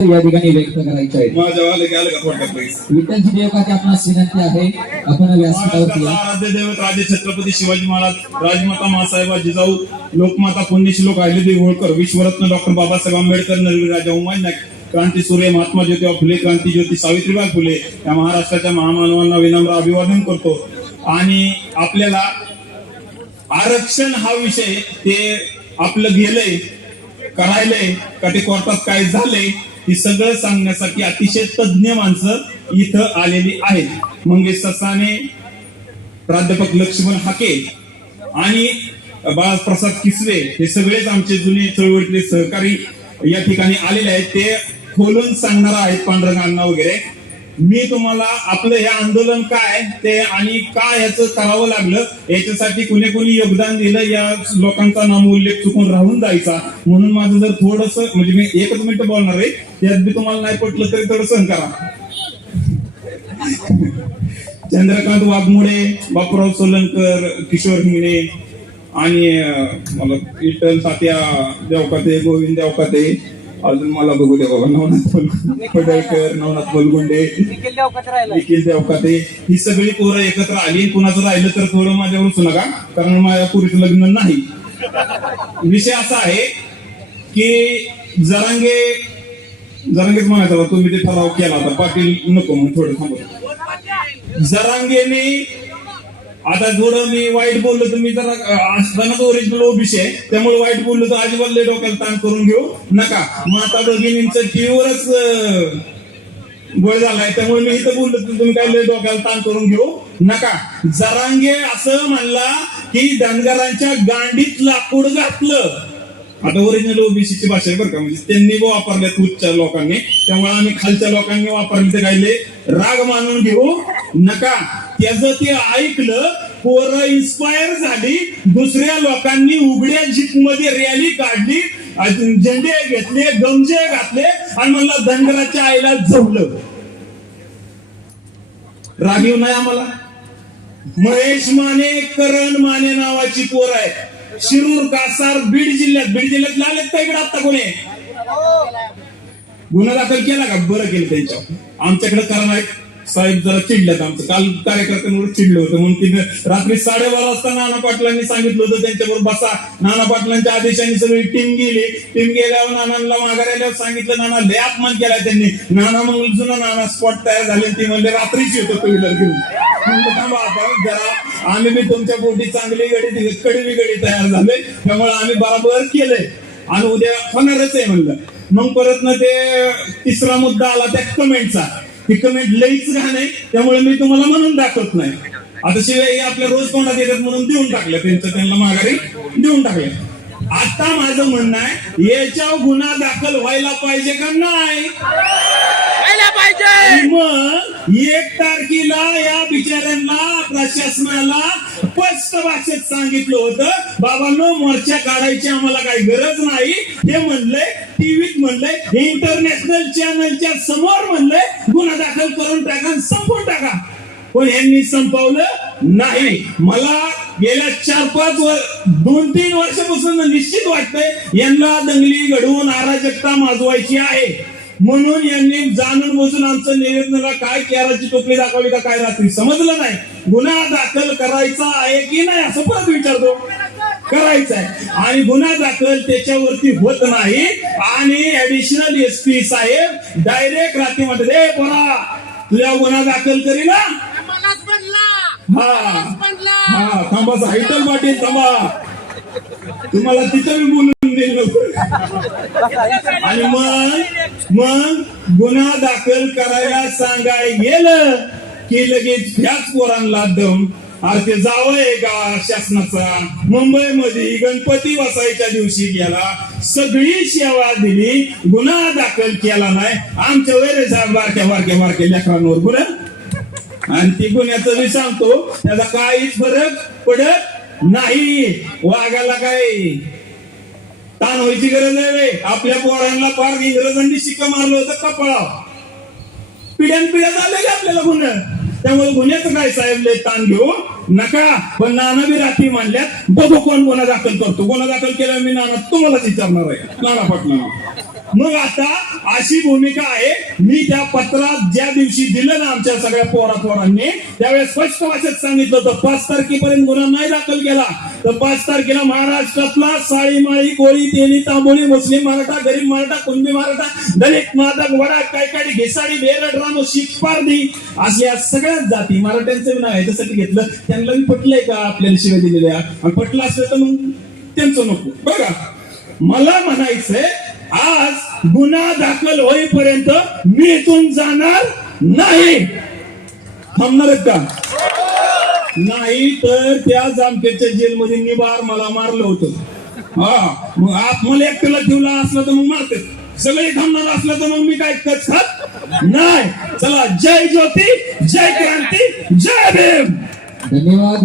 या ठिकाणी व्यक्त करायचे आहे. विठ्ठलजी देवकाची आपणास विनंती आहे, आपण व्यासपीठावरती या. आराध्य दैवत राजे छत्रपती शिवाजी महाराज, राजमाता मासाहेबा जिजाऊ, लोकमाता पुण्यश्लोक अहिल्यादेवी होळकर, विश्वरत्न डॉक्टर बाबासाहेब आंबेडकर, नरवीर राजा उमाजी नाईक, क्रांती सूर्य महात्मा ज्योतिबा फुले, क्रांती ज्योती सावित्रीबाई फुले या महाराष्ट्राच्या महामानवांना विनम्र अभिवादन करतो. आणि आपल्याला आरक्षण हा विषय ते आपलं गेलंय, करायलंय का ते कोर्टात काय झालंय हे सगळं सांगण्यासाठी अतिशय तज्ञ माणसं इथं आलेली आहेत. मंगेश ससाने, प्राध्यापक लक्ष्मण हाके आणि बाळाप्रसाद किसवे हे सगळेच आमचे जुने चळवळीतले सहकारी या ठिकाणी आलेले आहेत. ते खोलून सांगणार आहेत पांडुरंगांना वगैरे. मी तुम्हाला आपलं हे आंदोलन काय ते आणि काय याचं करावं लागलं याच्यासाठी कुणी कुणी योगदान दिलं या लोकांचा नाम उल्लेख चुकून राहून जायचा, म्हणून माझं जर थोडस म्हणजे मी एकच मिनिट बोलणार आहे, त्यात बी तुम्हाला नाही पटलं तरी थोडं सहन करा. चंद्रकांत वाघमोडे, बापूराव सोलनकर, किशोर हिंगणे आणि मला विठ्ठल तात्या देवकाते, गोविंद देवकाते, अजून मला बघू द्या बाबा, नवनाथ पडळकर, नवनाथ बलगुंडे, निखिल देवकाते, ही सगळी पोरं एकत्र आली. कुणाचं राहिलं तर थोडं माझ्यावर असू नका, कारण माझ्या पुरीचं लग्न नाही. विषय असा आहे की जरांगेच म्हणायचं तुम्ही ते ठराव केला होता, पाटील नको म्हणून थोडं थांबव. जरांगेने आता थोडं मी वाईट बोललो तर मी जरा असतानाच ओरिजिनल ओबीसी आहे, त्यामुळे वाईट बोललो तर अजिबात लय डोक्याला ताण करून घेऊ नका. माता भगिनींचं टीव्हीवरच गोळ झालाय, त्यामुळे मी इथं बोललो तर तुम्ही काय लय डोक्याला ताण करून घेऊ नका. जरांगे असं म्हणला की धनगरांच्या गांडीत लाकूड घातलं. आता ओरिजिनल ओबीसीची भाषा बरं का, म्हणजे त्यांनी वापरल्यात उच्च लोकांनी, त्यामुळे आम्ही खालच्या लोकांनी वापरले ते कायले राग मानून घेऊ नका. त्याचं ते ऐकलं, पोरं इन्स्पायर झाली, दुसऱ्या लोकांनी उघड्या जीप मध्ये रॅली काढली, झेंडे घेतले, गमजे घातले आणि म्हणला धनगराच्या आईला जमलं. रागीव नाही आम्हाला. महेश माने, करण माने नावाची पोर आहे, शिरूर, कासार, बीड जिल्ह्यात लागलेत का इकडे आता कोणी गुन्हा दाखल केला का? बरं केलं त्यांच्यावर. आमच्याकडे कारण आहे साहेब जरा चिडल्यात, आमचं काल कार्यकर्त्यांवर चिडलं होतं म्हणून तिने रात्री 12:30 वाजता नाना पाटलांनी सांगितलं होतं त्यांच्यावर बसा. नाना पाटलांच्या आदेशाने सगळी टीम गेली. टीम गेल्यावर नानांना माघारी आल्यावर सांगितलं, नाना लय अपमान केला त्यांनी. नाना मग जुना नाना स्पॉट तयार झाले, ती म्हणले रात्रीच येतो टू व्हीलर घेऊन. थांबा आता जरा, आम्ही बी तुमच्या पोटी चांगली कडवी गडी तयार झाले, त्यामुळे आम्ही बरोबर केलंय आणि उद्या होणारच आहे म्हणलं. मग परत ना ते तिसरा मुद्दा आला त्या कमेंटचा. ही कमेंट लईच घाण आहे, त्यामुळे मी तुम्हाला म्हणून दाखवत नाही. आता शिवाय आपल्या रोज तोंडात येतात म्हणून देऊन टाकलं, त्यांना माघारी देऊन टाकलं. आता माझं म्हणणं आहे, याच्यावर गुन्हा दाखल व्हायला पाहिजे का नाही? मग 1 तारखेला या बिचाऱ्यांना प्रशासनाला स्पष्ट भाषेत सांगितलं होतं, बाबांनो मोर्चा काढायची आम्हाला काही गरज नाही. हे म्हणलंय, टीव्हीत म्हणलंय, इंटरनॅशनल चॅनलच्या समोर म्हणलंय गुन्हा दाखल करून टाका, संपवून टाका. पण यांनी संपवलं नाही. मला गेल्या 2-3 वर्षापासून निश्चित वाटतंय यांना दंगली घडवून अराजकता माजवायची आहे, म्हणून यांनी जाणून बसून आमचं निवेदनाला काय केराची टोपली दाखवली का काय रात्री समजलं नाही. गुन्हा दाखल करायचा आहे की नाही असं परत विचारतो. करायचा आहे आणि गुन्हा दाखल त्याच्यावरती होत नाही. आणि ऍडिशनल एसपी साहेब डायरेक्ट रात्री म्हणतात, ए पोरा तुझ्या गुन्हा दाखल करी ना. हा थांबा साहित्य पाटील, थांबा, तुम्हाला तिथं मी बोलून देईल आणि मग गुन्हा दाखल करायला सांगाय गेलं की लगेच ह्याच पोरांना दम. अरे ते जावंय का शासनाचा? मुंबईमध्ये गणपती बसायच्या दिवशी गेला, सगळी सेवा दिली, गुन्हा दाखल केला नाही. आमच्या वैरे साहेब बारक्या लेकरांवर गुन्हा, आणि ती गुन्ह्याचं मी सांगतो त्याचा काहीच फरक पडत नाही. वागायला काय ताण व्हायची गरज आहे? आपल्या पोरांना फार इंग्रजांनी शिक्का मारलं होतं कपाळावर, पिढ्यानपिढ्या झाले का आपल्याला गुन्हा. त्यामुळे गुन्ह्याचं काय साहेब लय ताण घेऊ नका, पण नाना बी रात्री मांडल्यात, बघू कोण गुन्हा दाखल करतो. गुन्हा दाखल केला मी नाना तुम्हालाच विचारणार आहे, नाना पाटणा. मग आता अशी भूमिका आहे. मी त्या पत्रात ज्या दिवशी दिलं ना आमच्या सगळ्या पोरांनी, त्यावेळेस स्पष्ट भाषेत सांगितलं होतं 5 तारखेपर्यंत गुन्हा नाही दाखल केला तर 5 तारखेला महाराष्ट्रातला साळीमाळी, कोळी, तेली, तांबोळी, मुस्लिम मराठा, गरीब मराठा, कुणबी मराठा, दलित, मादक, वडा, कायकाडी, घेसाडी, बेरड, रानो, शीख, पारधी अशा या सगळ्याच जाती मराठ्यांचं नाव ह्याच्यासाठी घेतलं. त्यांना मी पटलंय का आपल्याला शिवाय दिलेल्या? आणि पटलं असलं तर मग त्यांचं नको. बघा, मला म्हणायचंय आज गुन्हा दाखल होईपर्यंत मी इथून जाणार नाही. थांबणार का? नाही तर त्या जामखेडच्या जेलमध्ये निबार मला मारलं होतं. हा, मग मला एकट्याला ठेवला असलं तर मग मारते. सगळे थांबणार असलं तर मग मी काय कच खात नाही. चला, जय ज्योती, जय क्रांती, जय भीम. धन्यवाद.